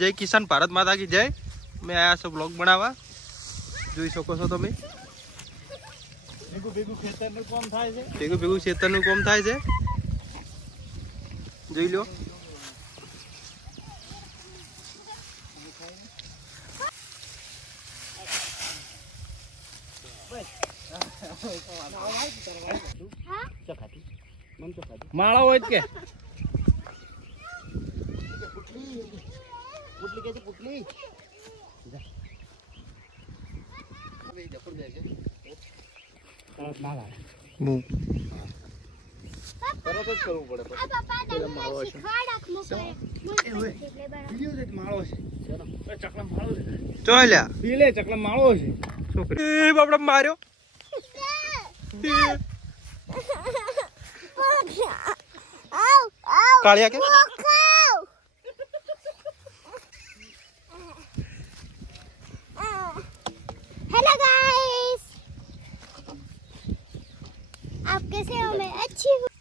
જય કિસાન, ભારત માતા કી જય। મેં આયા છો બ્લોગ બનાવવા, જોઈ શકો છો તમે। ભેગું ખેતરનું કામ થાય છે, જોઈ લો। માળો હોય કે પુટલી કે પુટલી ચકલા માળો છે બાપડા માર્યો। कालिया के हेलो गाइस, आप कैसे हो? मैं अच्छी हूँ।